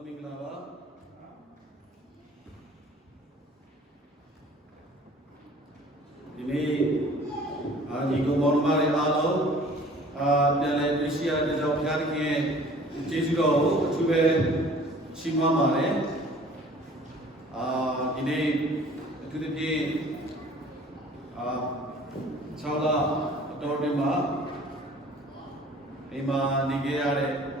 Hello, Minglava. Ini jika mahu alo, dalam Malaysia ada jauh hari ni, Jesudo, cuba cima mare. Ini itu dia, cakap atau dema, negara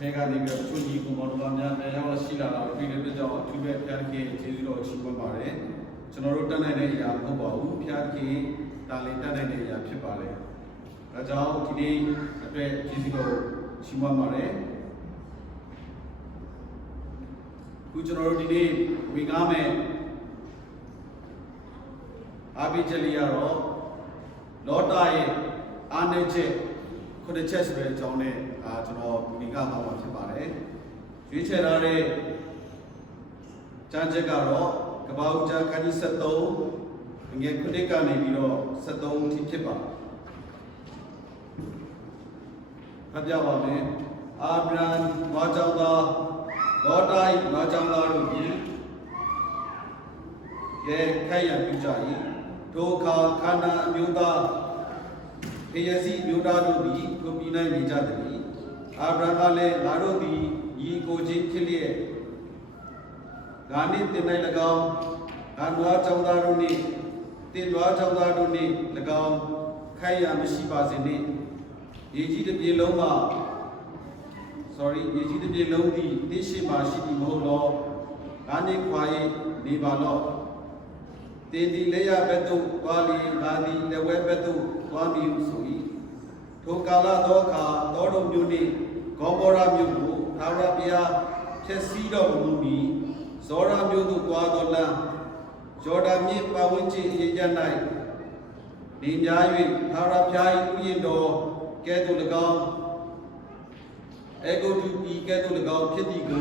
Tengah ni berkunci kumandangnya, yang sila pilih berjauh, cuba hari ni Jesudo cima mare. Cenderung ni ya, bau piar ki talenta ni ya pipare. Rajau kini apa Jesudo cima mare. Cenderung ini mingame abi jeliaro lotai ane je kode ches berjauh ni cenderung mingam apa pipare. Cuci lari janji karo. Kebau jangan setau, enggak kudekan ni biro setau tiap. Kerja apa? Abran macam dah, lotai macam lalu ni, ke kaya pijai, toka kana muda, kayasi muda tu di, kopina meja tu. Abran kale lalu di, ye koji keliye. Gani tinai lagam, kanwa cawdaru ni, tinwa cawdaru ni lagam, kaya mesti bahasa ni. Yeji tu belum yeji tu belum di, desi masih di mohlo, gani kuai ni balo. Tindi leya betu, wali gani lewe betu, wami usui. Thokala doka, dorum yuni, gomora yunu, tharapia, kesido bumi. Zora miudu kuadola, Jordan mi pawunci yejanai, Ninjai, Harapjai uyindo, ketu legam, ego dupi ketu legam ketigo,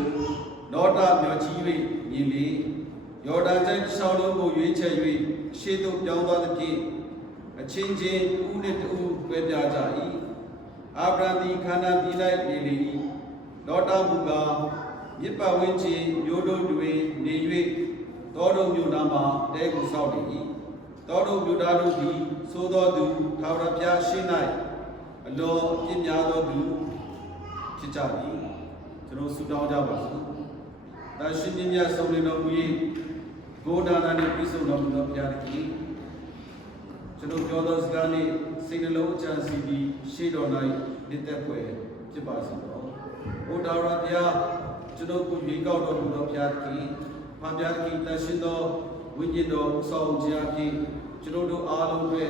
Nota myochiwi yili, Jordan jai saulo yuichai, Shetu jangwa ki, a chinjin unit webjai, Abrandi kana bilai yili, Nota muga. Yipa winci yodo due newe todo nyunama tegu saudi todo yudadu di sodo du thaurapya shinai alo pinyado du chichadi jano sudao ja basu ta shinninya saune no muyi godana ni piso no no pyarki jano jodo sgani sinalo chansi di shedo nai nitekwe chibasu o thaurapya Jodoh kubi kau doa doa piarki, piarki tersindo, winjido sau jiaki, jodoh doa alu be,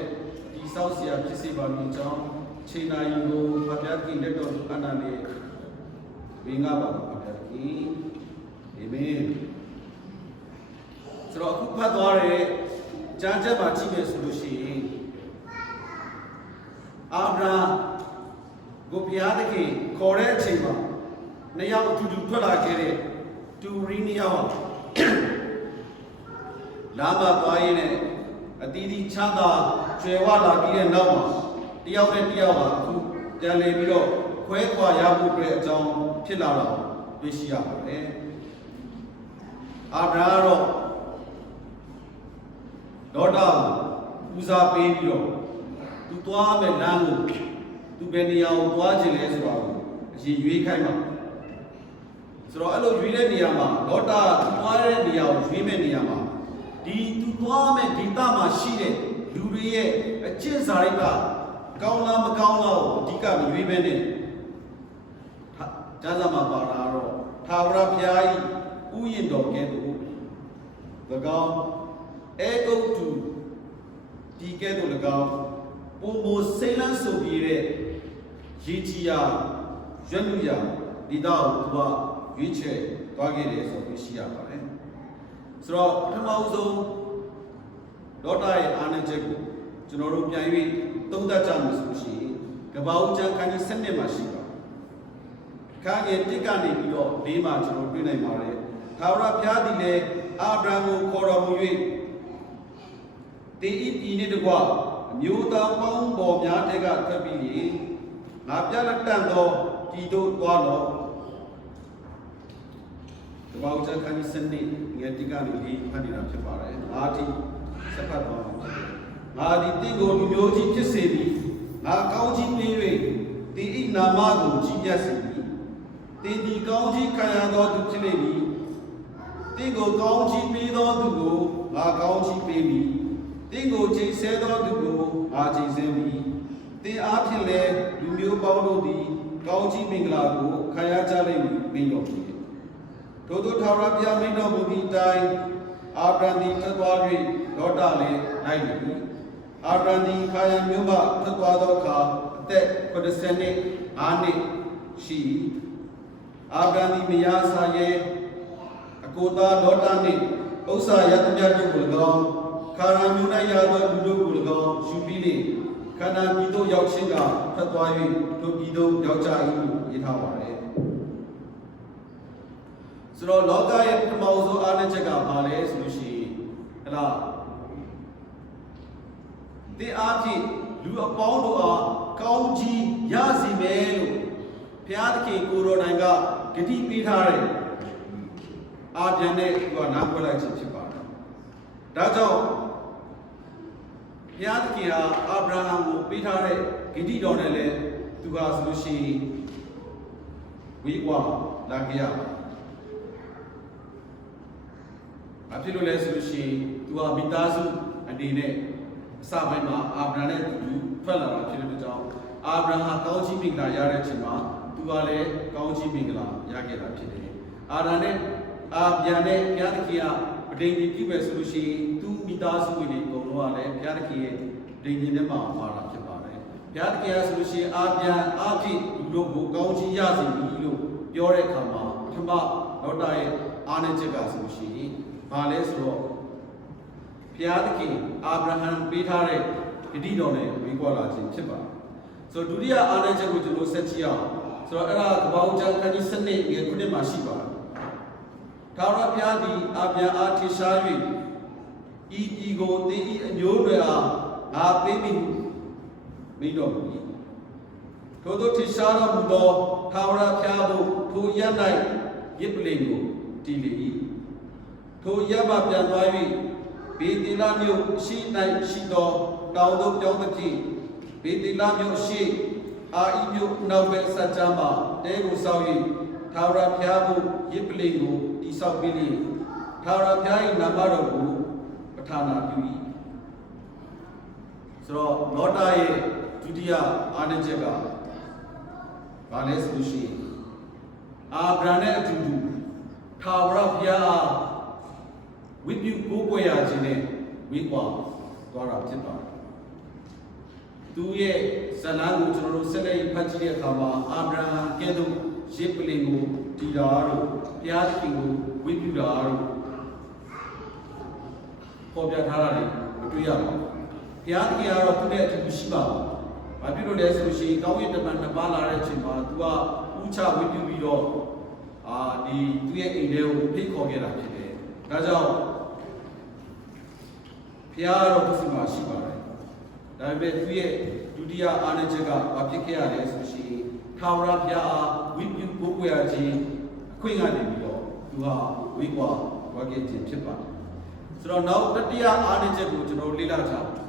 di sau siap kisi bami jam, Cina ibu piarki neto anane, binga bang piarki, amen. Jodoh aku padare, jangan baci besulusi, abra, gopiarki, korek cima. Naya tujuh pula kere, tu rini awak. Lama kau ini, tidi canda, cewa lagi ni nama, dia tu jalan biro, kue kau yang buat jam pilara, besia. Abraharo, doa, usaha biro, tu tua menamu, tu beniau tua jelas baru, si jual kaya. So, kalau jual ni ama, lota tuare ni ama, jual ni ama, di tutua me kita masih le, duriye, kecil sarika, kaulah, jika jual ni, jangan mapararo, thawra piai, uyin doke tu, legam, ego tu, tiga tu legam, pomo selan sobire, jicia, jenuya, didau tua. Wiche, tuagi le so bisia pare. So, termasuk dotai ane jago, cenderung piawi tungda jam susi, kebau jang kani sende masih. Kaki tiga ni bio lima cenderung pinai mare. Thawra piadi le Abrahamu koramui. Tei ini dua, nyuta pang bom ya tega kebili, ngapja letan do tido tualo. ကဘာဦးချခန်းကြီးစနစ်ငယ်တိကနေဒီဖတ်နေတာဖြစ်ပါတယ်ငါဒီစဖတ်သွားမှာဖြစ်တယ်ငါဒီတင့်ကိုလူမျိုးကြီးဖြစ်စေပြီးငါကောင်းကြီးပေး၍တင်ဤနာမကိုကြီးပြတ်စေပြီးတင်ဒီကောင်းကြီးခံရသောသူဖြစ်လိမ့်မည်တင့်ကိုကောင်းကြီးပေးသောသူကိုငါကောင်းကြီးပေးပြီးတင့်ကိုချိန်ဆသောသူကိုငါချိန်ဆပြီးတင်အားဖြင့်လည်းလူမျိုးပေါင်းတို့သည်ကောင်းကြီးမင်္ဂလာကိုခံရကြလိမ့်မည်တော်မူ၏ထို့သောထာဝရဘုရားမိန့်တော်မူသည့်အတိုင်းအာဗြဟံသည်ထွက်သွား၍လောတလည်းလိုက်လေ၏အာဗြဟံသည်ခါရန်မြို့မှထွက်သွားသောအခါအသက်85နှစ်ရှိအာဗြဟံသည်မယားစာရဲအကိုသားလောတနှင့်ဥစ္စာရသမျှတို့ကို၎င်းခါရန်မြို့၌ရသောလူတို့ကို၎င်းယူပြီးနှင့်ခန္ဓာပြည်သို့ရောက်ခြင်းကထွက်သွား၍ထိုပြည်သို့ရောက်ကြ၏ဟုရေးထားပါတယ်ဆိုတော့လောကရဲ့ပထမဆုံးအားနည်းချက်ကဘာလဲဆိုလို့ရှိရင်ဟဲ့လားဒီအားဖြင့်လူအပေါင်းတို့အားကောင်းကြီးရစီမယ်လို့ဘုရားသခင်ကိုတော်တိုင်ကဂတိပေးထားတယ်အာဗြဟံနဲ့သူကနားခွဲလိုက်ခြင်းဖြစ်ပါတယ်ဒါကြောင့်ဘုရားသခင်ဟာအာဗြဟံကိုပေးထားတဲ့ဂတိတော်နဲ့လည်းသူကဆိုလို့ရှိရင်ဝိကွာလာကြရဘာဖြစ်လို့လဲဆိုလို့ရှိရင်သူဟာမိသားစုအနေနဲ့အစပိုင်းမှာအာဗြဟံနဲ့သူထွက်လာတာဖြစ်တဲ့ကြောင့်အာဗြဟံဟာကောင်းကြီးမင်္ဂလာရတဲ့အချိန်မှာသူကလည်းကောင်းကြီးမင်္ဂလာရခဲ့တာဖြစ်တယ်အာဗြဟံနဲ့အာဗြဟံနဲ့ဘုရားသခင်ကပဋိညာဉ်ပြုမယ်ဆိုလို့ရှိရင်သူမိသားစုဝင်တွေအကုန်လုံးကလည်းဘုရားသခင်ရဲ့ပဋိညာဉ်ထဲမှာပါတာဖြစ်ပါတယ်ဘုရားသခင်ကဆိုလို့ရှိရင်အာဗြဟံအဖြစ်လူတို့ကိုကောင်းကြီးရစေပြီလို့ပြောတဲ့အခါမှာပထမလောတာရဲ့အားနည်းချက်ကဆိုလို့ရှိရင်ဘာလဲဆိုတော့ဘုရားသခင်အာဗြဟံပေးထားတဲ့ဂတိတော်နဲ့ဝေကွာလာခြင်းဖြစ်ပါတယ်ဆိုတော့ဒုတိယအားနည်းချက်ကိုကျွန်တော်ဆက်ကြည့်အောင်ဆိုတော့အဲ့ဒါကဘာဦးကျမ်းခန်းကြီး7ငယ်9မှာရှိပါတယ်ထာဝရဘုရားသည်အာဗြဟံအားထင်ရှား၍ဤပြည်ကိုသင်ဤအမျိုးတွေအားငါပေးမိမိတော်မူ၏ထို့သောထင်ရှားတော်မူသောထာဝရဘုရားကိုထိုရပ်၌ရစ်ပလင်ကိုတည်လေ၏ထိုရပ်မှပြန်သွား၍ဘေသေလမြို့ရှိ၌ရှိသောတောင်သို့ပြောင်းသဖြင့်ဘေသေလမြို့ရှိအာဣမြို့နောက်ဘက်ဆက်ကြားမှတဲကိုဆောက်၍ထာဝရဘုရားကိုရစ်ပလင်ကိုတည်ဆောက်ပြီးလျှင်ထာဝရဘုရား၏နာမတော်ကိုပဌာနာပြု၏ဆိုတော့လောတာရဲ့ဒုတိယအားနည်းချက်ကဘာလဲဆိုလို့ရှိရင်အာဗြဟံနဲ့အတူတူထာဝရဘုရားဝိပုကိုးကွယ်ရခြင်းနဲ့ဝိကွာသွားတာဖြစ်ပါတယ်သူရဲ့ဇလန်းကိုကျွန်တော်တို့ဆက်လက်ဖတ်ကြည့်တဲ့အခါမှာအာဗြဟံကဲ့သို့ရစ်ပလင်ကိုတည်တာတို့ဘုရားသခင်ကိုဝိပုတာတို့ပေါ်ပြထားတာတွေမတွေ့ရပါဘူးဘုရားသခင်ကတော့သူ့ရဲ့အတူရှိပါဘူး။ဘာဖြစ်လို့လဲဆိုလို့ရှိရင်ကောင်းကင်တမန်နှစ်ပါးလာတဲ့အချိန်မှာသူကဥချဝိပုပြီးတော့ဒီသူ့ရဲ့အိမ်ထဲကိုဖိတ်ခေါ်ခဲ့တာဖြစ်တယ်။ဒါကြောင့်ဘုရားတော်သူ့မှာရှိပါတယ်။ဒါပေမဲ့သူ့ရဲ့ဒုတိယအားနည်းချက်ကဘာဖြစ်ခဲ့ရလဲဆိုလို့ရှိရင်ထာဝရဘုရားဝိပုကိုးကွယ်ရခြင်းအခွင့်ကနေပြီးတော့သူဟာဝိကွာဝါခဲ့ခြင်းဖြစ်ပါတယ်။ဆိုတော့နောက်တတိယအားနည်းချက်ကိုကျွန်တော်လေ့လာကြအောင်။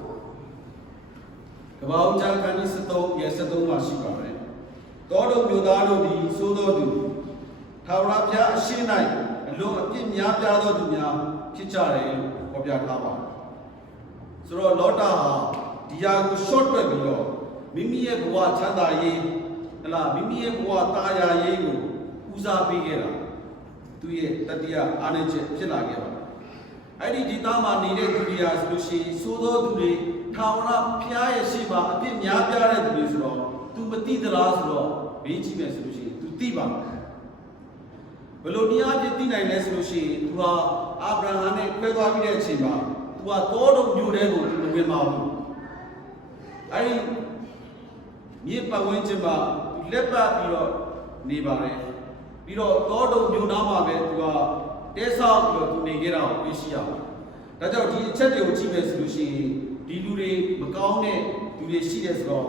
ကဘာဦးကျမ်းခန်းကြီး73ရဲ့73မှာရှိပါတယ်။တောတို့မြို့သားတို့သည်သို့သောသူထာဝရဘုရားအရှင်း၌အလွန်အပြစ်များပြားသောသူများဖြစ်ကြတယ်လို့ဟောပြထားပါတယ်။ဆိုတော့လောတာဟာဒီဟာကို short တွက်ပြီးတော့မိမိရဲ့ဘဝချမ်းသာရေးဟလာမိမိရဲ့ဘဝတာယာရေးကိုဦးစားပေးခဲ့တာသူရဲ့တတိယအားနည်းချက်ဖြစ်လာခဲ့ပါတယ်။အဲ့ဒီဒေသမှာနေတဲ့သူတွေဟာဆိုလို့ရှိရင်သို့သောသူတွေထာဝရဘုရားရဲ့ရှိပါအပြစ်များပြားတဲ့သူတွေဆိုတော့ तू မသိသလားဆိုတော့ဘေးကြည့်မယ်ဆိုလို့ရှိရင် तू သိပါမယ်ဘယ်လိုတရားပြသိနိုင်လဲဆိုလို့ရှိရင် तू ဟာအာဗြဟံနဲ့ခွဲသွားပြီးတဲ့အချိန်မှာ तू ဟာတောတုံမြို့ထဲကို तू မဝင်ပါဘူးအဲ့ဒီမြေပတ်ဝန်းကျင်မှာ तू လက်ပတ်ပြီးတော့နေပါတယ်ပြီးတော့တောတုံမြို့နားမှာပဲ तू ဟာတဲဆောက်ပြီးတော့ तू နေခဲ့တာကိုသိရှိရပါတယ်ဒါကြောင့်ဒီအချက်တွေကိုကြည့်မယ်ဆိုလို့ရှိရင်ဒီလူတွေမကောင်းတဲ့လူတွေရှိတယ်ဆိုတော့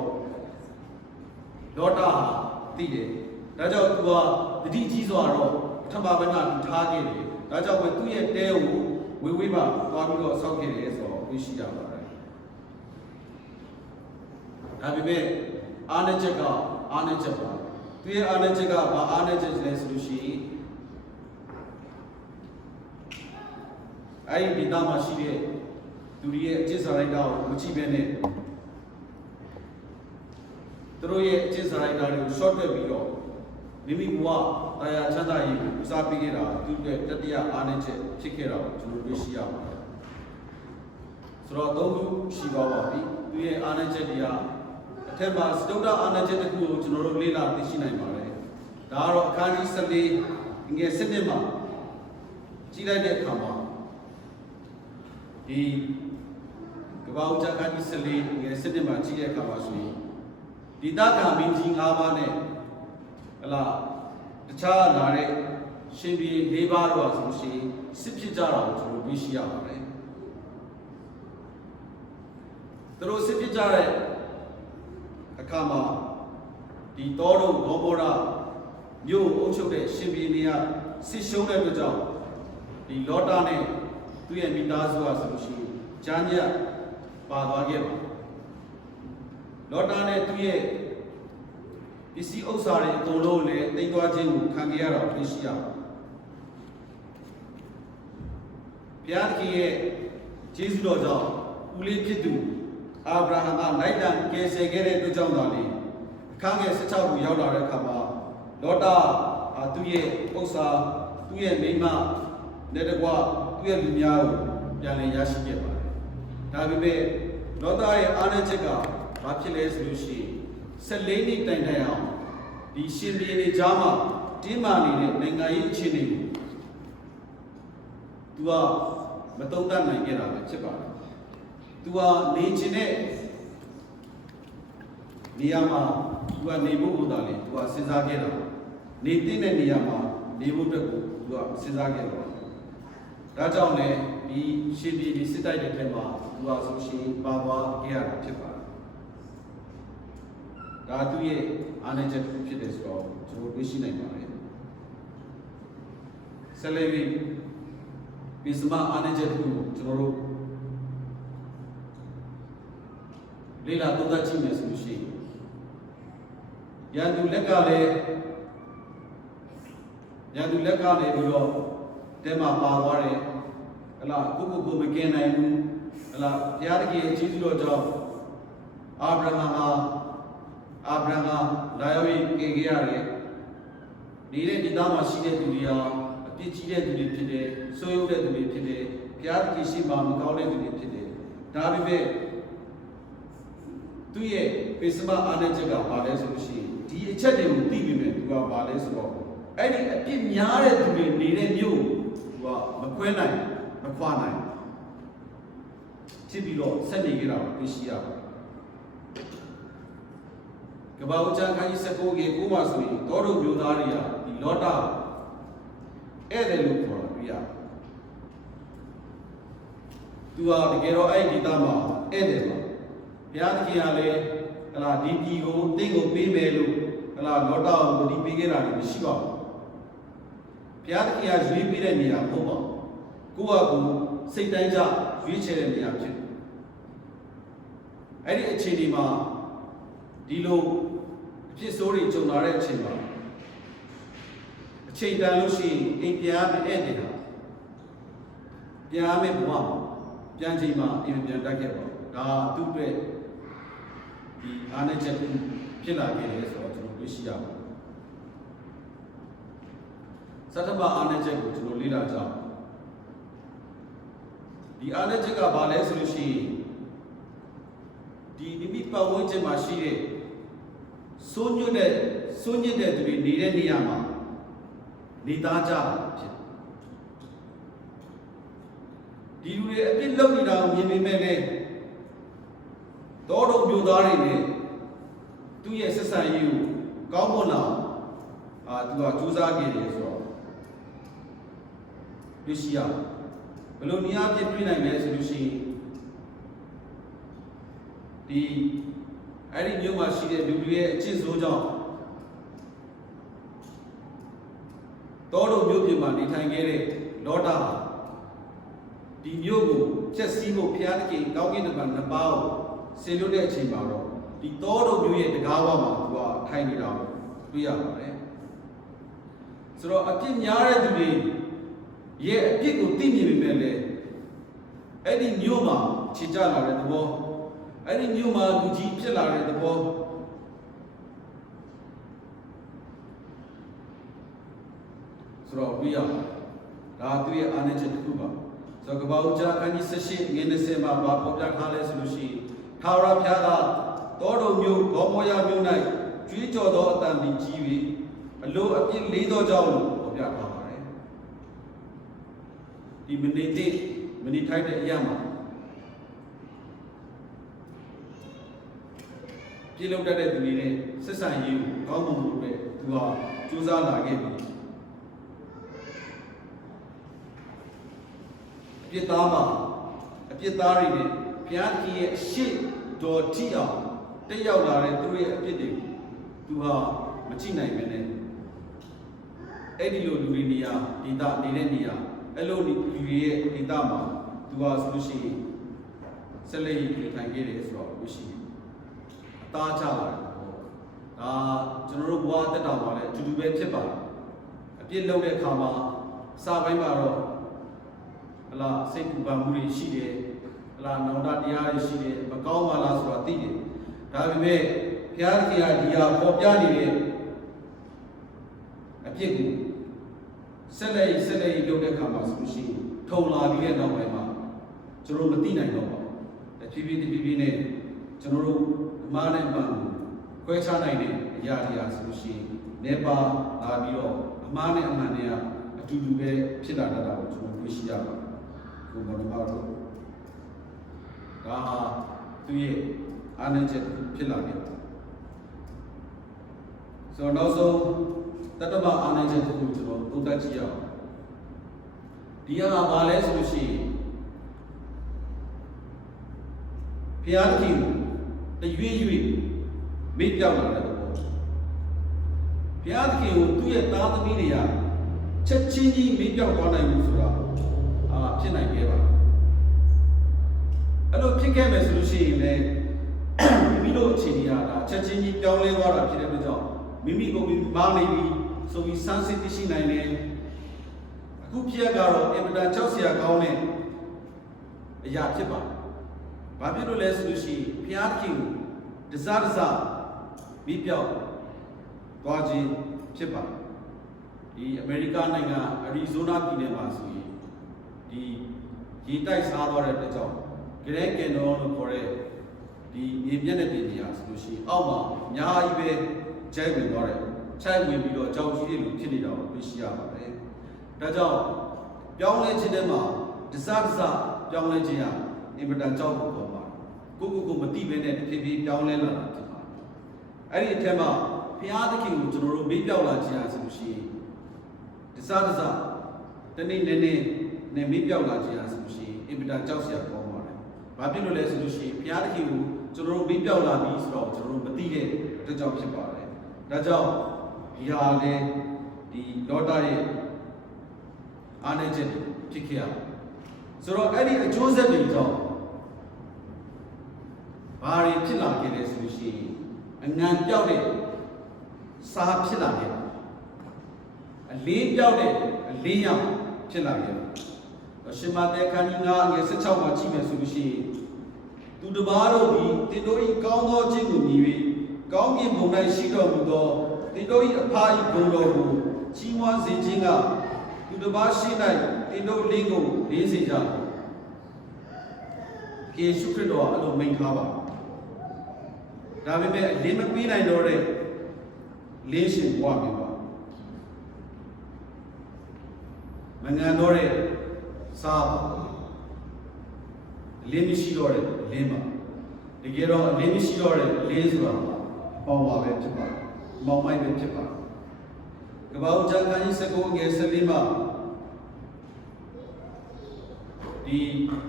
လောတာသိတယ်ဒါကြောင့်သူက တတိကြီးစွာတော့ထပ်ပါဘက်ကထားခဲ့တယ်ဒါကြောင့်ပဲသူ့ရဲ့တဲကိုဝေးပါသွားပြီးတော့ဆောက်ခဲ့တယ်ဆိုတော့သိရှိရပါတယ်ဒါပေမဲ့အားနည်းချက်ကအားနည်းချက်ပါသူရဲ့အားနည်းချက်ကဘာအားနည်းချက်လဲဆိုလို့ရှိရင်အဲ့ဒီဒေသမှာရှိတဲ့သူတွေရဲ့အကျင့်စာရိုက်တာကိုမကြည့်ဘဲနဲ့သူတို့ရဲ့အကျင့်စာရိုက်တာတွေကို short တွက်ပြီးတော့မိမိဘဝတရားချမ်းသာရေးကိုဦးစားပေးခဲ့တာသူရဲ့တတိယအားနည်းချက်ဖြစ်ခဲ့တာကိုကျွန်တော်တွေ့ရှိရပါတယ်ဆိုတော့သုံးခုရှိသွားပါပြီသူရဲ့အားနည်းချက်တွေကအထက်မှာစတုဒ္ဓအားနည်းချက်တစ်ခုကိုကျွန်တော်တို့လေ့လာသိရှိနိုင်ပါတယ်ဒါကတော့အခန်းကြီး14ငွေ7မှာကြည့်လိုက်တဲ့အခါမှာဒီကပ္ပဦးကျမ်းခန်းကြီး14ငွေ7မှာကြည့်တဲ့အခါမှာဆိုရင်ဒီတက္ကမင်းကြီး5ပါးနဲ့ဟလာတခြားလာတဲ့ရှင်ဘီ၄ပါးတော့ဆိုရှင်စစ်ဖြစ်ကြတာကိုကျွန်တော်သိရှိရပါတယ်သူတို့စစ်ဖြစ်ကြတဲ့အခါမှာဒီတောတို့ဂေါမောရမြို့အုပ်ချုပ်တဲ့ရှင်ဘီနေကစစ်ရှုံးတဲ့အတွက်ကြောင့်ဒီလောတာနဲ့သူ့ရဲ့မိသားစုကဆိုလို့ရှိရင်ကြားညက်ပါသွားခဲ့ပါလောတာနဲ့သူ့ရဲ့ပစ္စည်းဥစ္စာတွေအကုန်လုံးလည်းတိမ်သွားခြင်းကိုခံခဲ့ရတာသိရှိရပါတယ်ဘုရားသခင်ရဲ့ကျေးဇူးတော်ကြောင့်ဦးလေးဖြစ်သူအာဗြဟံကလိုက်လံကယ်ဆယ်ခဲ့တဲ့အတွက်ကြောင့်သာလေအခန်းငယ်16ကိုရောက်လာတဲ့အခါမှာလောတာသူ့ရဲ့ဥစ္စာသူ့ရဲ့မိန်းမနဲ့တကွသူ့ရဲ့လူများကိုပြန်လည်ရရှိခဲ့ပါတယ်။ဒါပေမဲ့လောတာရဲ့အားနည်းချက်ကဘာဖြစ်လဲဆိုလို့ရှိရင်14နှစ်တိုင်တိုင်အောင်ဒီရှင်ဘီနေကြားမှာတင်းမာနေတဲ့နိုင်ငံရေးအခြေအနေကိုသူကမတုံ့တက်နိုင်ခဲ့တာပဲဖြစ်ပါတယ်။သူကနေချင်တဲ့နေရာမှာသူကနေဖို့ကိုသာလေသူစဉ်းစားခဲ့တာနေတဲ့နေရာမှာနေဖို့အတွက်ကိုသူစဉ်းစားခဲ့တော့ဒါကြောင့်လည်းဒီရှင်ဘီဒီစစ်တိုက်တဲ့ထဲမှာသူဆိုရှင်ပါသွားခဲ့ရတာဖြစ်ပါတယ်ဒါသူ့ရဲ့အားနည်းချက်ဖြစ်တယ်ဆိုတော့ကျွန်တော်တွေ့ရှိနိုင်ပါတယ်ဆက်လက်ပြီးပိစမအားနည်းချက်ကိုကျွန်တော်တို့လေ့လာသုံးသပ်ကြည့်မယ်ဆိုလို့ရှိရင်ရန်သူလက်ကလည်းပြီးတော့တဲမှာပါသွားတယ်ဟလာကိုမကင်းနိုင်ဘူးဟလာဘုရားသခင်ရဲ့ကျေးဇူးတော်ကြောင့်အာဗြဟံလာရောက်ရင်ကယ်ခဲ့ရတယ်နေတဲ့ဒီသားမှာရှိတဲ့သူတွေဟာအပြစ်ကြီးတဲ့သူတွေဖြစ်တယ်ဆိုးရုပ်တဲ့သူတွေဖြစ်တယ်ဘုရားသခင်ရှိမှမကောင်းတဲ့သူတွေဖြစ်တယ်ဒါပေမဲ့သူရဲ့ပိစမအားနည်းချက်ကဘာလဲဆိုလို့ရှိရင်ဒီအချက်တွေကိုသိပြီးမယ်သူကဘာလဲဆိုတော့အဲ့ဒီအပြစ်များတဲ့သူတွေနေတဲ့မြို့သူကမခွဲနိုင်မခွာနိုင်ဖြစ်ပြီးတော့ဆက်နေကြတာကိုသိရှိရပါတယ်ကပ္ပဦးကျမ်းခန်းကြီး19ကေ9မှာဆိုရင်တောတို့မျိုးသားတွေကဒီလောတာဧည့်သည်လို့ခေါ်တာတွေ့ရသူကတကယ်တော့အဲ့ဒီဒေသမှာဧည့်သည်ပါဘုရားသခင်ကလည်းဟလာဒီပြည်ကိုတင်းကိုပေးမယ်လို့ဟလာလောတာကိုဒီပေးခဲ့တာလည်းမရှိပါဘူးဘုရားသခင်ကရွေးပေးတဲ့နေရာမဟုတ်ပါဘူးကိုယ့်ဟာကိုယ်စိတ်တိုင်းကြရွေးချယ်တဲ့နေရာဖြစ်တယ်အဲ့ဒီအခြေအနေမှာဒီလိုအဖြစ်ဆိုးတွေကြုံလာတဲ့အချိန်မှာအချိန်တန်လို့ရှိရင်အိမ်ပြန်ရမယ့်ဧည့်သည်ဟာပြန်ရမယ့်ဘဝပြန်ချိန်မှာအိမ်ပြန်တက်ခဲ့ပါဒါသူ့အတွက်ဒီအားနည်းချက်ဖြစ်လာခဲ့တယ်ဆိုတော့ကျွန်တော်တွေ့ရှိရပါတယ်စတ္တမအားနည်းချက်ကိုကျွန်တော်လေ့လာကြအောင်ဒီအားနည်းချက်ကဘာလဲဆိုလို့ရှိရင်ဒီမိမိပတ်ဝန်းကျင်မှာရှိတဲ့စိုးညစ်တဲ့သူတွေနေတဲ့နေရာမှာနေသားကြတာဖြစ်ဒီလူတွေအပြစ်လုပ်နေတာကိုမြင်ပေမဲ့လည်းတောတော်မျိုးသားတွေနဲ့သူ့ရဲ့ဆက်ဆံရေးကိုကောင်းမွန်လာသူကကြိုးစားခဲ့တယ်ဆိုတော့တွေ့ရှိရဘယ်လိုနေရာဖြစ်တွေ့နိုင်လဲဆိုလို့ရှိရင်ဒီအဲ့ဒီမျိုးမှာရှိတဲ့လူတွေရဲ့အကျင့်ဆိုးကြောင့်多罗庙边嘛，你睇嘅咧，老大，啲庙個即係師傅偏嘅，究竟係乜包？寫咗啲錢包咯，啲多羅廟嘢嘅搞嘛，佢話睇你啦，對呀，所以阿啲廿日度咧，嘢結果點樣咩咧？အဲ့ဒီမြို့မှာခြေကျလာတဲ့သဘောအဲ့ဒီမြို့မှာလူကြီးဖြစ်လာတဲ့သဘောဆိုတော့ပြရဒါသူရဲ့အာဏာချက်တစ်ခုပါဆိုတော့ကပ္ပဦးကျမ်းအခန်းကြီး18ငွေ20မှာဘာပေါ်ပြထားလဲဆိုလို့ရှိရင်ထာဝရဘုရားကတောတော်မြို့ဂေါမောရမြို့၌ကြွေးကြော်သောအတန်သည်ကြီး၍အလိုအပြစ်လေးသောကြောင့်ပေါ်ပြထားပါတယ်ဒီမနေ့ထိုက်တဲ့အရာမှာပြေလုံးတက်တဲ့သူတွေနဲ့ဆက်ဆံရေးကိုကောင်းမွန်ဖို့အတွက်သူဟာကြိုးစားလာခဲ့ပြီအပြစ်သားတွေနဲ့ဘုရားကြီးရဲ့အရှိတော်ထိအောင်တက်ရောက်လာတဲ့သူရဲ့အပြစ်တွေကိုသူဟာမကြည့်နိုင်မနဲ့အဲ့ဒီလိုလူတွေနေရာဒေသနေတဲ့နေရာအဲ့လိုလူတွေရဲ့ဒေသမှာသူဟာဆိုလို့ရှိရင်ဆက်လက်ရည်ထိုင်ခဲ့တယ်ဆိုတော့လို့ရှိရင်အသားချလာတယ်ပေါ့ဒါကျွန်တော်တို့ဘဝတက်တာမှာလည်းအတူတူပဲဖြစ်ပါတယ်အပြစ်လုပ်တဲ့အခါမှာစာပိုင်းမှာတော့ဟလာစိတ်ပူပန်မှုတွေရှိတယ်ဟလာနောင်တတရားတွေရှိတယ်မကောင်းပါလားဆိုတာသိတယ်ဒါပေမဲ့ဘုရားသခင်ကဒီဟာပေါ်ပြနေတဲ့အပြစ်ကိုဆက်လက်လုပ်တဲ့အခါမှာဆိုလို့ရှိရင်ထုံလာပြီးတဲ့နောက်ပိုင်းမှာကျွန်တော်မသိနိုင်တော့ပါဘူးတဖြည်းဖြည်းနဲ့ကျွန်တော်တို့အမှားနဲ့မှန်ခွဲခြားနိုင်တဲ့အရာတွေဆိုလို့ရှိရင်နေပါလာပြီးတော့အမှားနဲ့အမှန်တွေကအတူတူပဲဖြစ်လာတတ်တာကိုကျွန်တော်တွေ့ရှိရပါတယ်ဘုရားတော်ဘာလို့ဒါဟာသူရဲ့အာဏာချက်ဖြစ်လာခဲ့တယ်ဆိုတော့နောက်ဆုံးတတ္တမအာဏာချက်ကိုကျွန်တော်သုံးသပ်ကြည့်ရအောင်ဒီဟာဘာလဲဆိုလို့ရှိရင်ဘုရားသခင်တရွေ့မေ့ပြောက်လာတဲ့ဘောဘုရားသခင်ကိုသူ့ရဲ့သားသမီးတွေကချက်ချင်းကြီးမေ့ပြောက်သွားနိုင်ဘူးဆိုတာဖြစ်နိုင်ခဲ့ပါအဲ့လိုဖြစ်ခဲ့မယ်ဆိုလို့ရှိရင်လည်းမိမိတို့အခြေအနေဟာဒါချက်ချင်းကြီးပြောင်းလဲသွားတာဖြစ်တဲ့အတွက်ကြောင့်မိမိကိုမာနေပြီဆိုပြီးစမ်းစစ်သိရှိနိုင်တယ်အခုဖြစ်ရကတော့အင်မတန်ကြောက်စရာကောင်းတဲ့အရာဖြစ်ပါတယ်။ဘာဖြစ်လို့လဲဆိုလို့ရှိရင်ဘုရားသခင်ကိုတစားမိပြောက်သွားခြင်းဖြစ်ပါတယ်။ဒီအမေရိကန်နိုင်ငံအရီဇိုနာပြည်နယ်မှာဆိုရင်ဒီရေတိုက်စားသွားတဲ့အတွက်ကြောင့်ဂရက်ကန်နော်လို့ခေါ်တဲ့ဒီမြေပြတ်တဲ့ပြည်နေရာဆိုလို့ရှိရင်အောက်မှာအများကြီးပဲကျိုက်ဝင်သွားတယ်။ခြိုက်ဝင်ပြီးတော့ကြောက်ကြီးတွေလိုဖြစ်နေတာကိုသိရှိရပါတယ်။ဒါကြောင့်ပြောင်းလဲခြင်းထဲမှာတစားပြောင်းလဲခြင်းဟာအင်မတန်ကြောက်ဖို့ပေါ်ပါတယ်။ကိုမသိဘဲနဲ့တဖြည်းဖြည်းပြောင်းလဲလာတာဖြစ်ပါတယ်။အဲ့ဒီအထက်မှာဘုရားသခင်ကိုကျွန်တော်တို့မေ့ပြောက်လာခြင်းဟာဆိုလို့ရှိရင်တစားတနေ့နဲ့မေ့ပြောက်လာခြင်းဟာဆိုလို့ရှိရင်အင်မတန်ကြောက်စရာကောင်းပါတယ်။ဘာဖြစ်လို့လဲဆိုလို့ရှိရင်ဘုရားသခင်ကိုကျွန်တော်တို့မေ့ပြောက်လာပြီဆိုတော့ကျွန်တော်တို့မသိတဲ့အတွက်ကြောင့်ဖြစ်ပါတယ်။ဒါကြောင့်ဒီဟာလည်းဒီလောတာရဲ့အာဏာချက်ဖြစ်ခဲ့ရဆိုတော့အဲ့ဒီအကျိုးဆက်တွေကြောင့်ဘာတွေဖြစ်လာခဲ့လဲဆိုလို့ရှိရင်အငံပြောက်တဲ့စာဖြစ်လာခဲ့အလေးပြောက်တဲ့အလေးရောင်ဖြစ်လာခဲ့ရှင်မသက်ခန်းကြီး9ငယ်16မှာကြည့်မယ်ဆိုလို့ရှိရင်သူတစ်ပါးတို့သည်တင်တို့၏ကောင်းသောခြင်းကိုမြည်၍ကောင်းကင်ဘုံ၌ရှိတော်မူသောတင်တို့၏အဖာ၏ဘုံတော်ကိုကြီးမွားစေခြင်းကသူတစ်ပါးရှိ၌တင်တို့လင်းကိုလေးစေကြယေရှုခရစ်တော်အလိုမိန့်ထားပါဒါပေမဲ့လင်းမပြီးနိုင်တော့တဲ့လင်းရှင်ဘဝမျိုးပါမငံတော့တဲ့စားပါလင်းမရှိတော့တဲ့လင်းပါတကယ်တော့လင်းမရှိတော့တဲ့လင်းဆိုတာပေါပါပဲဖြစ်ပါမောင်မိုက်ပဲဖြစ်ပါကပ္ပဦးကျမ်းခန်းကြီး19ငယ်14မှာဒီ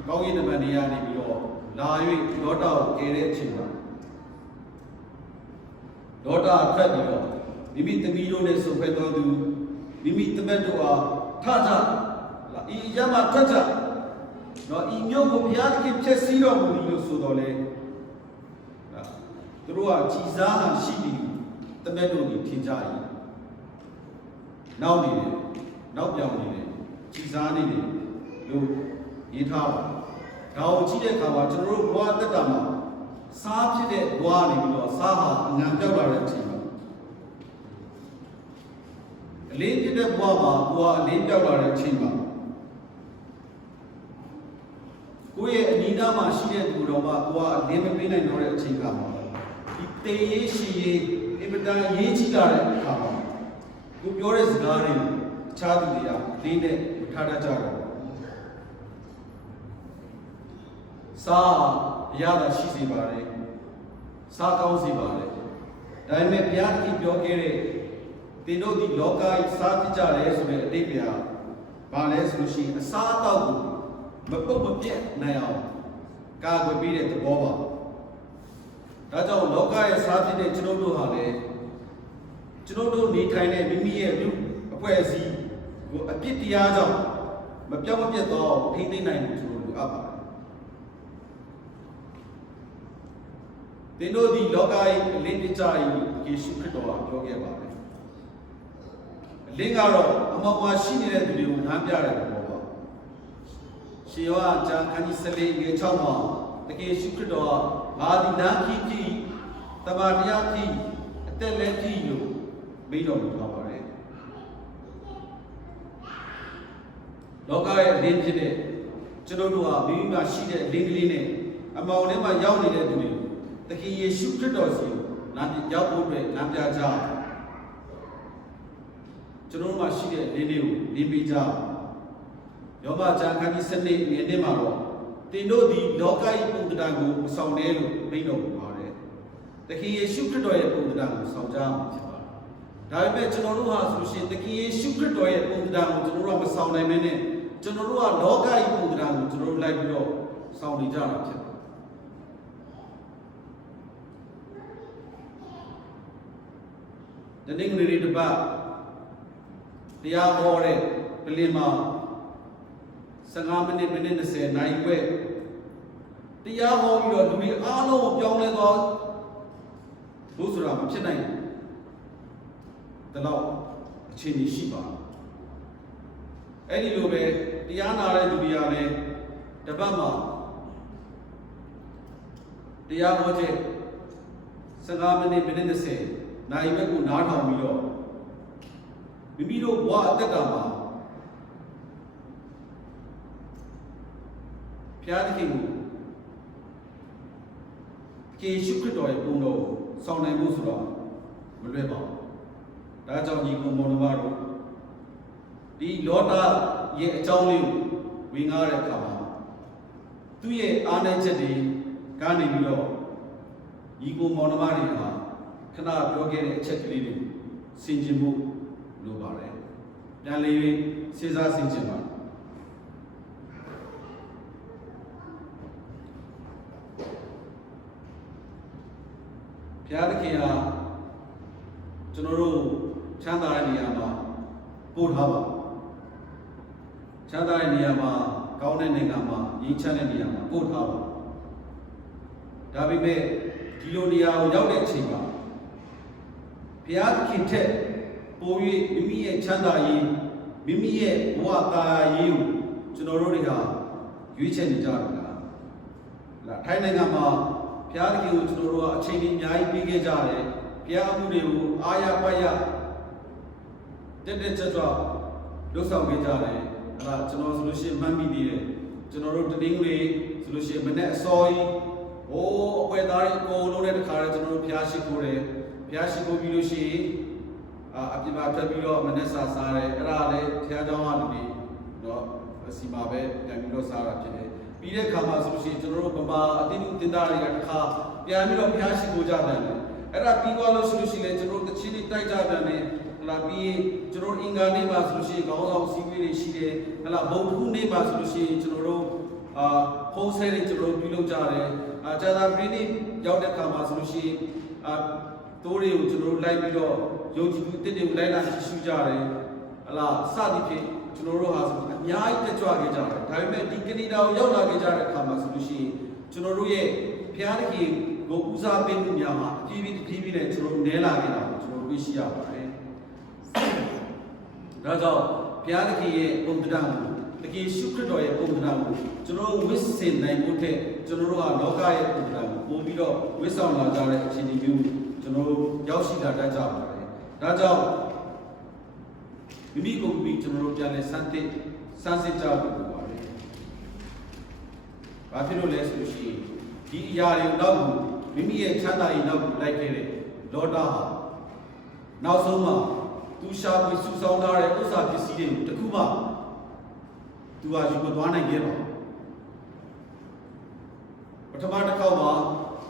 ကောင်းကင်တမန်တွေကနေပြီးတော့လာ၍လောတာကိုကယ်တဲ့အချိန်မှာလောတာထွက်ပြီးတော့မိမိသမီးတို့နဲ့ဆုံဖက်တော်သူ 미미 때문에도 타자 이 야마 타자 너 이명고 비아기 패시로 무리로 쏘더래 들어와 지사한 시비 때문에도 티자이 나오네 나오냐오네 지사니네 요 이타와 다오 지대 가와 저로 보아 때다마 사피대 보아니로 사하 안장뼈라는 팀 레이드의 보아마 보아 레이드라는 팀 고의 니다마 시대 두로마 보아 레메비나이 노래 팀가 이때의 시에 이보다 예지가를 가마 그 뼈의 스가리 차두리야 레이드 타다자로 사 야다 시시 바래 사 가우시 바래 다음에 비아기 뼈게래 तेनों लोका साथ जाले सुने देविया बाले सुनुशी साताऊ मप्पे नया कागबीरे तो बोबा ताजाओ लोका ये साथ ने चुनौती हाले चुनौती नीठाई ने बिमिये अपने ऐसी वो अपितिया जाओ मप्पे तो ठीक नहीं चुनौती अब तेनों लोका ये लेने चाहिए कि शुक्र तो जोगे बाले लेंगारो अम्मा शीनी रे दुलियो नाम प्यारे बोबा शिवा जांखानी सले ये चामा तके शुक्र दो आदि नाकी की तबादिया की अतले की यो बेनो बाबारे लोकाय लेंजिने चलो दुआ बीमा शीने लेंगली ने अम्मा उन्हें मा याव ने दुलियो तके ये शुक्र दो सी नाम याव बोबे नाम प्या जा चुनौती माशी ने लेनेऊ लिबिजा योगा जांखानी सन्ने मेने मारो तीनों दी लोकाई पुंगदांगो साउनेलो बेनो बारे तकी ये शुक्र दोये पुंगदांगो साउजाम दावे चुनौती हां सुशी तकी ये शुक्र दोये पुंगदांगो चुनौती में साउने मैंने चुनौती लोकाई पुंगदांगो चुनौती लाइफ लो साउनी जाना चाहिए जनिंग रीड बा दिया और पिलीमा संगामने मिनट से नाई हुए दिया हो यो दुबी आलो प्योंगले तो दूसरा मच्छर नहीं तलाव अच्छी निशी बा ऐनी लोगे दिया नारे दुबिया ने डब्बा दिया हो जे संगामने मिनट से नाई में को नाट हो मिलो बिमीरो बुआ अतकामा प्यार की के शुक्र दोय पुंगो साउने मुसुरा मलवे बा दाजाओ जी को मोनबारो दी लोटा ये अचाउली विंगा रे खामा तू ये आने चदी कानी बिलो ई को मोनबारी हा खना प्योगे रे अचकली ने सिंजिमु लो बारे क्या ले सेजा सिंचमा प्यार किया चुनौरो चांदा नियामा पूर्वावा चांदा नियामा काउने निगामा इंचा ने नियामा पूर्वावा दाबी में किलोनिया उजावले छिपा प्यार की थे पोई बिमिये चंदा ये बिमिये वाता ये चुनौरो रिहा युचे निजारगा ला थाई निगामा प्यार की चुनौरो अच्छे नी न्याय पीके जा रहे प्यार मुरे वो आया पाया जटे चचवा लोसाव के जा रहे अला चुनौरो सुलुशे मम्मी दिए चुनौरो टनिंगले सुलुशे मने सोई ओ कोई दारी को लोरे खारे चुनौरो प्यासी कोरे प्यासी को बिलुशे अपनी बात बिलो मने सारे अराले थिया जावा दुबी नो सीमा बे बिलो सारा चले पीरे खामा सुशी चुनौरो बम्बा अतिनु तिंदारी अटखा प्यामिलो प्यासी को जा बने अरा पीवालो सुशी ले चुनौरो तचिनी ताई जा बने अला पी चुनौरो इंगाने बा सुशी गाओ सीवे शिले अला बहुने बा सुशी चुनौरो होसे रे चुनौरो बिलो जा रे चादा ब्रिनी जावदे खामा सुशी तोरे चुनौरो लाई बिलो योजी बुते ने लाइना शिशु जा रहे là sa đi phía chúng nó rồi hà nhái để cho cái giờ thay vì đi cái đi đâu yêu là cái giờ để khám phá solution chúng nó rồi phía cái go uza bên nhà mà TV này chúng nó nề là cái nào chúng nó biết gì à đó cho phía cái công ty nào cái sucre đó cái công ty nào chúng nó biết xem này một thế chúng nó rồi nó cái công ty nào bố bị đó biết sao là giờ này chỉ đi view chúng nó giáo sư đã cho đó cho Mimi cũng bị chúng nó cho nên sanse chào được rồi. Và phía đối lên sushi, đi nhà đi đâu, Mimi ấy chán lại đâu lại cái này, lót đá, nào xong mà, tu sa bị su sao nào đấy, tu sa cái gì đấy, tất cả mà, tu à chúng tôi này kia mà, bắt đầu bắt đầu mà,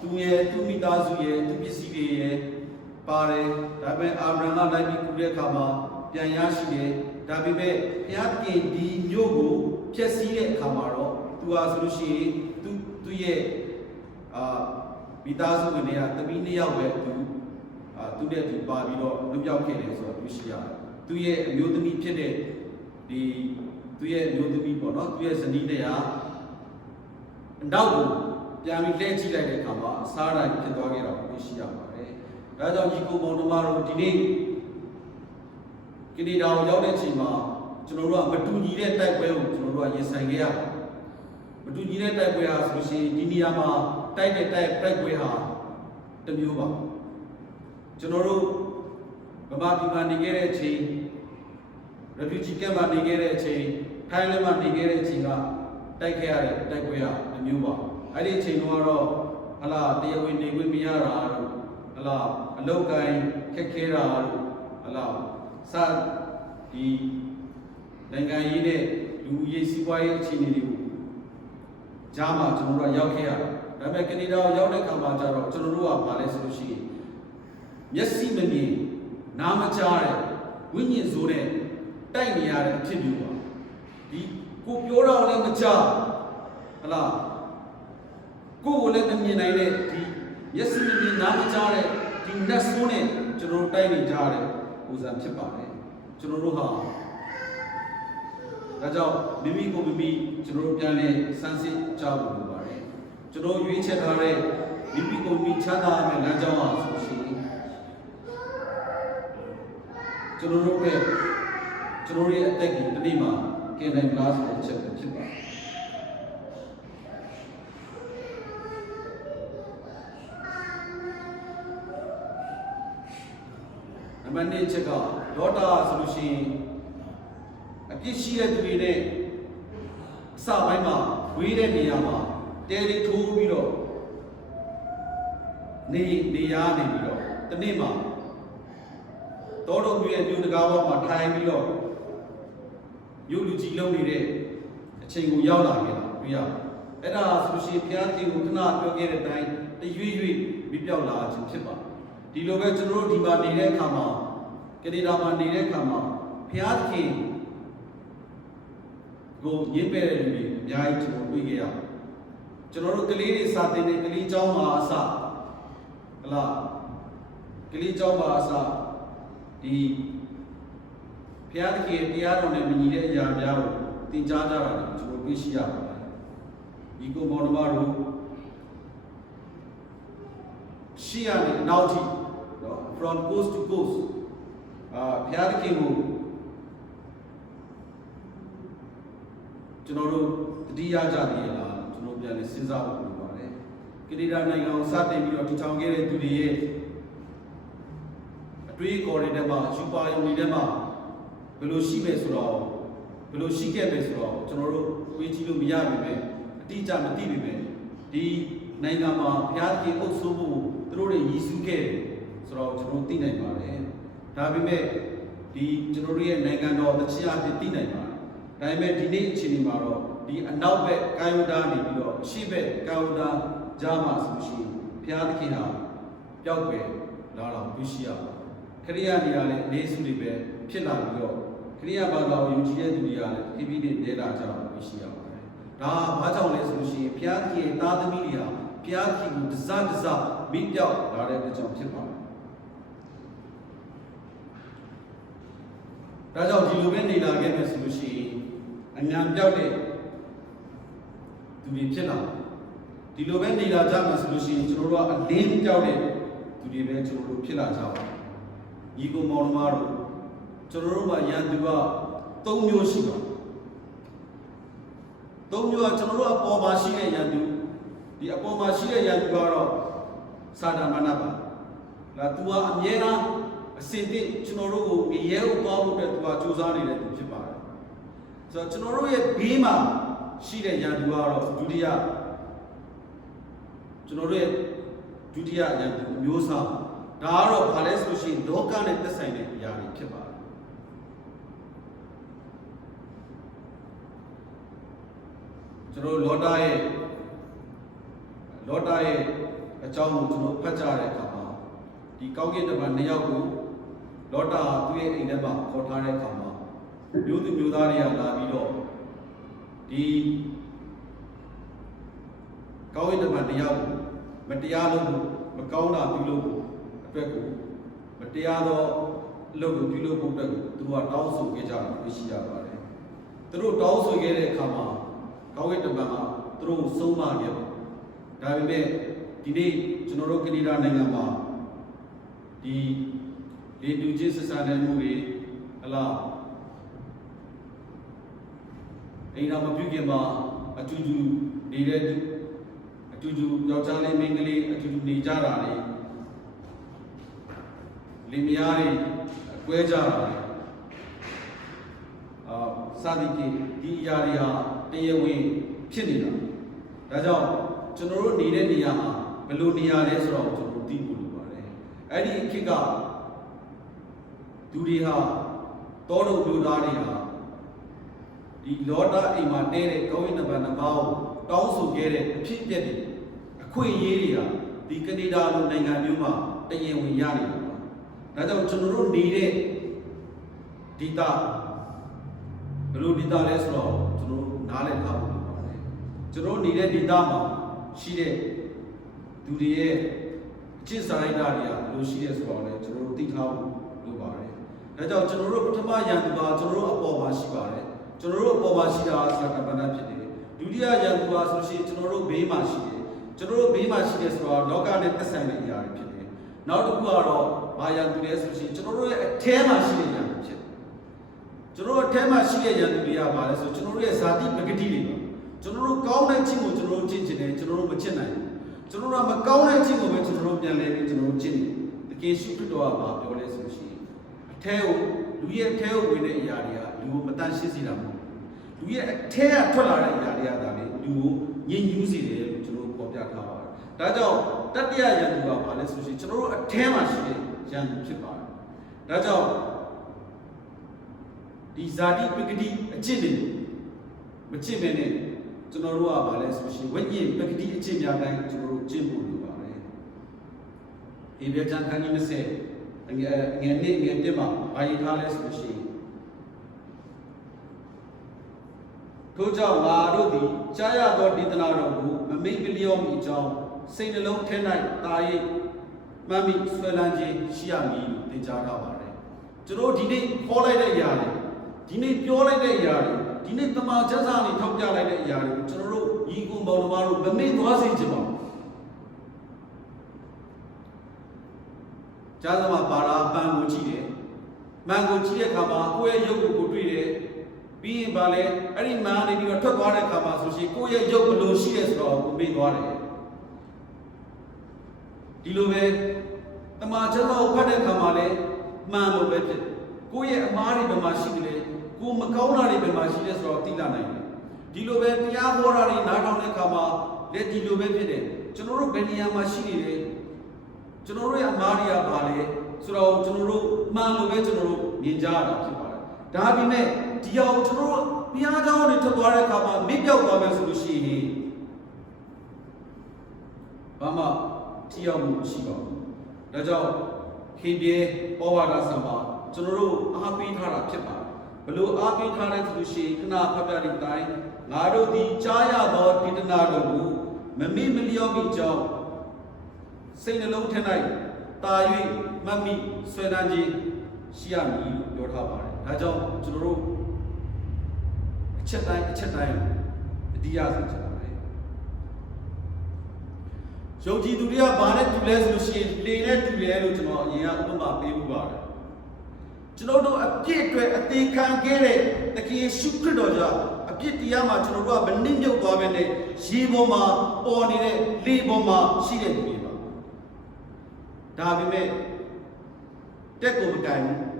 tu mi ta zu ye, tu cái gì đấy, pare, đại bên Abraham lại bị cúi khăm mà.ပြန်ရရှိတယ်ဒါပေမဲ့ဘုရားသခင်ဒီမြို့ကိုဖျက်ဆီးတဲ့အခါမှာတော့သူဟာဆိုလို့ရှိရင်သူ့ရဲ့မိသားစုဝင်တွေကတပီး2ယောက်ပဲသူနဲ့သူပါပြီးတော့လွတ်မြောက်ခဲ့တယ်ဆိုတော့သူရှိရတယ်သူရဲ့အမျိုးသမီးဖြစ်တဲ့ဒီသူရဲ့အမျိုးသမီးပေါ့နော်သူရဲ့ဇနီးတရားနောက်ကိုပြန်ပြီးလှည့်ကြည့်လိုက်တဲ့အခါမှာအစားတိုင်းဖြစ်သွားခဲ့တာကိုသိရှိရပါတယ်ဒါကြောင့်ဒီကိုမောင်တို့တို့ဒီနေ့ကိလေသာကိုရောက်တဲ့အချိန်မှာကျွန်တော်တို့ကမတူညီတဲ့တိုက်ပွဲကိုကျွန်တော်တို့ကရင်ဆိုင်ခဲ့ရမတူညီတဲ့တိုက်ပွဲဟာဆိုရှင်ဒီနေရာမှာတိုက်တဲ့တိုက်ပွဲဟာတစ်မျိုးပါကျွန်တော်တို့ဗမာပြည်မှာနေခဲ့တဲ့အချိန် refugee camp မှာနေခဲ့တဲ့အချိန်ထိုင်းလည်းမှာနေခဲ့တဲ့အချိန်ကတိုက်ခဲ့ရတဲ့တိုက်ပွဲဟာတစ်မျိုးပါအဲ့ဒီအချိန်တော့ဟလာတရားဝင်နေခွင့်မရတာတို့ဟလာအလောက်ကိုင်းခက်ခဲတာတို့ဟလာစာဒီနိုင်ငံရေးနဲ့လူရေးစီးပွားရေးအခြေအနေတွေကိုကြားမှာကျွန်တော်တို့ရောက်ခဲ့ရတယ်။ဒါပေမဲ့ကနေဒါကိုရောက်တဲ့အခါမှာကျတော့ကျွန်တော်တို့ကဘာလဲဆိုလို့ရှိရင်မျက်စိမမြင်နားမကြားတဲ့ဝိညာဉ်ဆိုတဲ့တိုက်နေရတဲ့အဖြစ်မျိုးပါ။ဒီကိုပြောတော့လည်းမကြားဟလားကိုယ်ကိုလည်းမမြင်နိုင်တဲ့ဒီမျက်စိမမြင်နားမကြားတဲ့ဒီနတ်ဆိုးနဲ့ကျွန်တော်တို့တိုက်နေကြတဲ့ပုံစံဖြစ်ပါတယ်ကျွန်တော်တို့ဟာဒါကြောင့်မိမိကိုမိမိကျွန်တော်တို့ပြန်လဲစမ်းစစ်ကြဖို့လိုပါတယ်ကျွန်တော်ရွေးချယ်ထားတဲ့မိမိကိုမိချမ်းသာရမယ့်လမ်းကြောင်းဟာဆိုရှင်ကျွန်တော်တို့ရဲ့အသက်ကြီးတစ်နေ့မှာကင်နိုင်လားဆိုတဲ့ချက်ပဲဖြစ်ပါတယ်နံပါတ်1ချက်ကလောတာဆိုလို့ရှိရင်အပြစ်ရှိတဲ့သူတွေနဲ့အစပိုင်းမှာဝေးတဲ့နေရာမှာတဲလေးထိုးပြီးတော့နေရနေပြီးတော့တနေ့မှာတောတော်မျိုးရဲ့မြို့တကားပေါ်မှာထိုင်ပြီးတော့မြို့လူကြီးလုံးနေတဲ့အချိန်ကိုရောက်လာခဲ့တာတွေ့ရအဲ့ဒါဆိုရှင်ဘုရားရှင်ကိုခဏပြောခဲ့တဲ့အတိုင်းတရွေ့မိပြောက်လာခြင်းဖြစ်ပါဒီလိုပဲကျွန်တော်တို့ဒီမှာနေတဲ့အခါမှာကနေဒါမှာနေတဲ့အခါမှာဘုရားခင်ကိုရင်းပယ်တဲ့လူတွေအများကြီးကျွန်တော်တွေ့ခဲ့ရကျွန်တော်တို့ကလေးတွေစာသင်တဲ့ကလေးကျောင်းမှာအစဟလားကလေးကျောင်းမှာအစဒီဘုရားခင်တရားတော်နဲ့မညီတဲ့အရာများကိုသင်ကြားကြတာကိုကျွန်တော်တွေ့ရှိရပါတယ်ဒီကိုဘောနမတို့ရှိရတဲ့နောက်ထိနော် from coast to coast ဘုရားသခင်ကိုကျွန်တော်တို့တတိယကြတယ်လားကျွန်တော်ပြန်လေစဉ်းစားဖို့လိုပါတယ်ကနေဒါနိုင်ငံကိုစတင်ပြီးတော့တည်ထောင်ခဲ့တဲ့သူတွေရဲ့အတွေးအခေါ်တွေထဲမှာယူပါယုံတွေထဲမှာဘယ်လိုရှိမယ်ဆိုတော့ဘယ်လိုရှိခဲ့မယ်ဆိုတော့ကျွန်တော်တို့တွေးကြည့်လို့မရပါဘူးအတိအကျမသိပါဘူးဒီနိုင်ငံမှာဘုရားသခင်အုပ်စိုးဖို့သူတို့တွေရည်စူးခဲ့တယ်ဆိုတော့ကျွန်တော်သိနိုင်ပါတယ်ဒါပေမဲ့ဒီကျွန်တော်တို့ရဲ့နိုင်ငံတော်တခြင်းအဖြစ်သိနိုင်ပါတယ်ဒါပေမဲ့ဒီနေ့အချိန်မှာတော့ဒီအနောက်ဘက်ကာယုဒာနေပြီးတော့ရှေ့ဘက်ကာယုဒာကြားမှာဆိုရှင်ဘုရားသခင်ဟာပျောက်ကွယ်လာတော့တွေ့ရှိရပါတယ်ခရိယာနေရာလည်းအနေစုတွေပဲဖြစ်လာပြီးတော့ခရိယာဘာသာကိုယုံကြည်တဲ့သူတွေကလည်းဖြည်းဖြည်းနဲ့နေလာကြတော့တွေ့ရှိရပါတယ်ဒါဘာကြောင့်လဲဆိုလို့ရှိရင်ဘုရားသခင်သားသမီးတွေဟာဘုရားသခင်ကိုတစမိပြောက်လာတဲ့အကြောင်းဖြစ်ပါတယ် ဒါကြောင့်ဒီလိုပဲနေလာခဲ့မယ်ဆိုလို့ရှိရင်အញ្ញံပြောက်တဲ့သူတွေဖြစ်လာဒီလိုပဲနေလာကြမယ်ဆိုလို့ရှိရင်ကျွန်တော်တို့ကအလင်းပြောက်တဲ့သူတွေပဲကျွန်တော်တို့ဖြစ်လာကြပါညီကိုမောင်နှမတို့ကျွန်တော်တို့မှာရန်သူက၃မျိုးရှိပါ၃မျိုးကကျွန်တော်တို့အပေါ်မှာရှိတဲ့ရန်သူဒီအပေါ်မှာရှိတဲ့ရန်သူကတော့စာတာမဏပါလာသူကအမြဲတမ်းအစင်တစ်ကျွန်တော်တို့ကိုအရေးဥသွားဖို့အတွက်သူကစူးစမ်းနေတဲ့သူဖြစ်ပါတယ်ဆိုတော့ကျွန်တော်တို့ရဲ့ဘေးမှာရှိတဲ့ရန်သူကတော့ဒုတိယကျွန်တော်တို့ရဲ့ဒုတိယရန်သူမျိုးစားဒါကတော့ဘာလဲဆိုလို့ရှိရင်လောကနဲ့သက်ဆိုင်တဲ့အရာတွေဖြစ်ပါတယ်ကျွန်တော်လောတာရဲ့အကြောင်းကိုကျွန်တော်ဖတ်ကြတဲ့အခါမှာဒီကောင်းကင်တမန်2ယောက်ကိုလောတာသူ့ရဲ့အိမ်ထဲမှာခေါ်ထားတဲ့အခါမှာမျိုးသူမျိုးသားတွေကလာပြီးတော့ဒီကောင်းကင်တမန်2ယောက်မတရားလို့မကောင်းတာပြုလို့အတွက်ကိုမတရားသောအလုပ်ကိုပြုလုပ်ဖို့အတွက်ကိုသူကတောင်းဆိုခဲ့ကြတာတွေ့ရှိရပါတယ်သူတို့တောင်းဆိုခဲ့တဲ့အခါမှာကောင်းကင်တမန်ကသူတို့ဆုံးမခဲ့ပါဒါပေမဲ့ဒီနေ့ကျွန်တော်တို့ကနေဒါနိုင်ငံမှာဒီလေတူချင်းဆက်ဆံတဲ့မှုတွေဟလားအိမ်တော်မပြုခင်မှာအတူတူနေတဲ့အတူတူယောက်ျားလေးမိန်းကလေးအတူတူနေကြတာလေလင်မယားတွေကွဲကြတာလေစသည်ဖြင့်ဒီအရာတွေဟာတရားဝင်ဖြစ်နေတာဒါကြောင့်ကျွန်တော်တို့နေတဲ့နေရာမှာဘယ်လိုနေရာလဲဆိုတော့ကျွန်တော်သိဖို့လိုပါတယ်အဲ့ဒီခေတ်ကသူတွေဟာတောတို့လူသားတွေဟာဒီလောတာအိမ်မှာတဲတဲ့ကောင်းကင်နံပါတ်2ပါးကိုတောင်းဆိုခဲ့တဲ့အဖြစ်အပျက်တွေအခွင့်အရေးတွေဟာဒီကနေဒါလိုနိုင်ငံမျိုးမှာတရားဝင်ရနေတာပါဒါကြောင့်ကျွန်တော်တို့နေတဲ့ဒေတာဘယ်လိုဒေတာလဲဆိုတော့ကျွန်တော်နားလည်ထားဖို့လိုပါတယ်ကျွန်တော်နေတဲ့ဒေတာမှာရှိတဲ့သူတွေရဲ့အကျင့်စာရိတ္တတွေကဘယ်လိုရှိရဲဆိုတော့လည်းကျွန်တော်တို့သိထားဖို့လိုပါတယ်ဒါကြောင့်ကျွန်တော်တို့ပထမယန္တုကကျွန်တော်တို့အပေါ်မှာရှိပါတယ်ကျွန်တော်တို့အပေါ်မှာရှိတာဆိုတာကဘာဖြစ်တယ်ဒုတိယယန္တုကဆိုလို့ရှိရင်ကျွန်တော်တို့ဘေးမှာရှိတယ်ကျွန်တော်တို့ဘေးမှာရှိတယ်ဆိုတော့လောကနဲ့သက်ဆိုင်တဲ့အရာတွေဖြစ်တယ်နောက်တစ်ခုကတော့ဘာယန္တုလဲဆိုလို့ရှိရင်ကျွန်တော်တို့ရဲ့အထဲမှာရှိတဲ့ယန္တုဖြစ်တယ်ကျွန်တော်တို့အထဲမှာရှိတဲ့ယန္တုတွေကဘာလဲဆိုကျွန်တော်တို့ရဲ့ဇာတိပဂတိတွေပါကျွန်တော်တို့ကောင်းတဲ့ခြင်းကိုကျွန်တော်တို့ကျင့်ချင်တယ်ကျွန်တော်တို့မကျင့်နိုင်ဘူးကျွန်တော်တို့ကမကောင်းတဲ့ခြင်းကိုပဲကျွန်တော်တို့ပြန်လဲပြီးကျွန်တော်တို့ကျင့်တယ်တကယ်ရှိဖြစ်တော့ဘာပြောလဲဆိုရှင်အထဲကိုလူရဲ့အထဲကိုဝင်တဲ့အရာတွေကလူကိုမတန်ရှင်းစေတာမဟုတ်ဘူးလူရဲ့အထဲကထွက်လာတဲ့အရာတွေကဒါလေလူကိုညှဉ်းညူးစေတယ်လို့ကျွန်တော်တို့ပေါ်ပြထားပါတယ်ဒါကြောင့်တတိယယန္တုကဘာလဲဆိုရှင်ကျွန်တော်တို့အထဲမှာရှိတဲ့ယန္တုဖြစ်ပါတယ်ဒါကြောင့်ဒီဇာတိပဂတိအကျင့်တွေမကျင့်ပဲနဲ့ကျွန်တော်တို့ကဘာလဲဆိုရှင်ဝိညာဉ်ပဂတိအကျင့်များတိုင်းကျွန်တော်တို့ကျင့်ဖို့လိုပါတယ်။ဒီပြချန်ခန်းကြီး20ငယ်1မှာဘာရေးထားလဲဆိုရှင်ထို့ကြောင့်ငါတို့သည်ကြားရသောဒေသနာတော်ကိုမမိတ်မလျော့မိအကြောင်းစိတ်နှလုံးထဲ၌တာ၍မှတ်မိဆွဲလန်းခြင်းရှိရမည်လို့သင်ကြားထားပါတယ်။ကျွန်တော်ဒီနေ့ခေါ်လိုက်တဲ့အရာတွေဒီနေ့ပြောလိုက်တဲ့အရာတွေဒီနေ့တမန်ကျမ်းစာတွေထောက်ပြလိုက်တဲ့အရာတွေကိုကျွန်တော်တို့ညီကိုမောင်နှမတို့မမေ့သွားစေချင်ပါဘူးကျမ်းစာမှာပါတာပန်ကိုကြည့်တယ်မှန်ကိုကြည့်တဲ့အခါမှာကိုယ့်ရဲ့ရုပ်ကိုတွေ့တယ်ပြီးရင်ပါလေအဲ့ဒီမှန်နေပြီးတော့ထွက်သွားတဲ့အခါမှာဆိုရှင်ကိုယ့်ရဲ့ရုပ်ဘယ်လိုရှိရဲဆိုတော့ကိုမေ့သွားတယ်ဒီလိုပဲတမန်ကျမ်းစာကိုဖတ်တဲ့အခါမှာလည်းမှန်လို့ပဲဖြစ်ကိုယ့်ရဲ့အမှားတွေဘယ်မှာရှိသလဲကိုမကောင်းတာတွေဘယ်မှာရှိလဲဆိုတော့သိလာနိုင်တယ်ဒီလိုပဲတရားဟောတာတွေနားထောင်တဲ့အခါမှာလည်းဒီလိုပဲဖြစ်တယ်ကျွန်တော်တို့ဘယ်နေရာမှာရှိနေလဲကျွန်တော်တို့ရဲ့အမှားတွေကဘာလဲဆိုတော့ကျွန်တော်တို့မှန်လို့ပဲကျွန်တော်တို့မြင်ကြရတာဖြစ်ပါတယ်ဒါပေမဲ့ဒီအောင်ကျွန်တော်တို့ဘုရားကျောင်းတွေထွက်သွားတဲ့အခါမှာမပြောက်သွားမယ်ဆိုလို့ရှိရင်ဘာမှထိရောက်မှုမရှိပါဘူးဒါကြောင့်ခေပြေဩဝါဒစာမှာကျွန်တော်တို့အားပေးထားတာဖြစ်ပါတယ်ဘလို့အားပေးထားတဲ့သူရှိခဏဖတ်ပြတဲ့အတိုင်းငါတို့ဒီကြားရသောဒေသနာတော်ကိုမမေ့မလျော့မိကြောင်းစိတ်နှလုံးထဲ၌တာ၍မှတ်မိဆွဲလန်းခြင်းရှိရမည်လို့ပြောထားပါတယ် ဒါကြောင့်ကျွန်တော်တို့အချက်တိုင်းတတိယဆိုချင်ပါတယ်ယုံကြည်သူတွေကဘာနဲ့တူလဲဆိုလို့ရှိရင်လေနဲ့တူတယ်လို့ကျွန်တော်အရင်ကဥပမာပေးမှုပါတယ်ကျွန်တော်တို့အပြစ်အတွက်အသေးခံခဲ့တဲ့သခင်ယေရှုခရစ်တော်ကြောင့်အပြစ်တရားမှာကျွန်တော်တို့ကမနှိမ့်မြုပ်သွားပဲနဲ့ရေပေါ်မှာပေါ်နေတဲ့လေပေါ်မှာရှိတဲ့သူတွေပါဒါပေမဲ့တက်ကိုမကန်ဘူး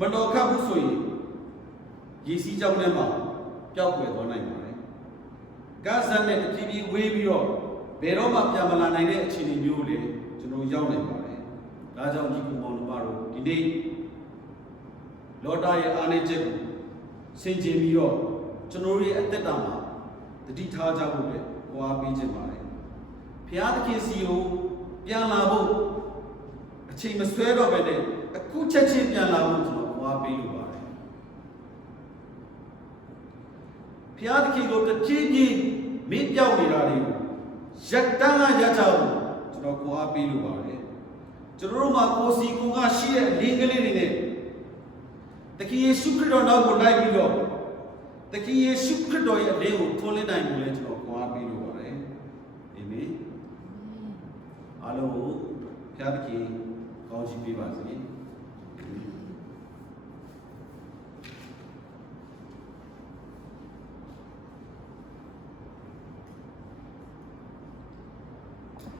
မတော်ခတ်ဘူးဆိုရင်ရေစီးကြောင်းထဲမှာပျောက်ကွယ်သွားနိုင်ပါတယ်ကားဇန်နဲ့တဖြည်းဖြည်းဝေးပြီးတော့ဘယ်တော့မှပြန်မလာနိုင်တဲ့အခြေအနေမျိုးလေကျွန်တော်ရောက်နေပါတယ်ဒါကြောင့်ဒီကုမောင်တို့တို့ဒီနေ့လောတာရဲ့အားနည်းချက်ကိုဆင်ခြင်ပြီးတော့ကျွန်တော်ရဲ့အသက်တာမှာတတိထားကြဖို့ပဲဟောပေးခြင်းပါတယ်ဘုရားသခင်စီကိုပြန်လာဖို့အချိန်မဆွဲတော့ပဲနဲ့အခုချက်ချင်းပြန်လာဖို့ကျွန်တော်ဟောပေးလိုပါတယ်ဘုရားသခင်ကိုတဖြည်းဖြည်းမင်းပြောက်နေတာတွေကိုရက်တန်းကရကြအောင်ကျွန်တော်ဟောပေးလိုပါတယ်ကျွန်တော်တို့မှာကိုယ်စီကိုယ်ကရှိတဲ့အလင်းကလေးတွေနဲ့တခင်ယေရှုခရစ်တော်နောက်ကိုလိုက်ပြီးတော့တခင်ယေရှုခရစ်တော်ရဲ့အလင်းကိုထွန်းလင်းနိုင်မှုလဲကျွန်တော်ဟောပေးလိုပါတယ်အာမင်အားလုံးကိုဘုရားသခင်ကောင်းချီးပေးပါစေ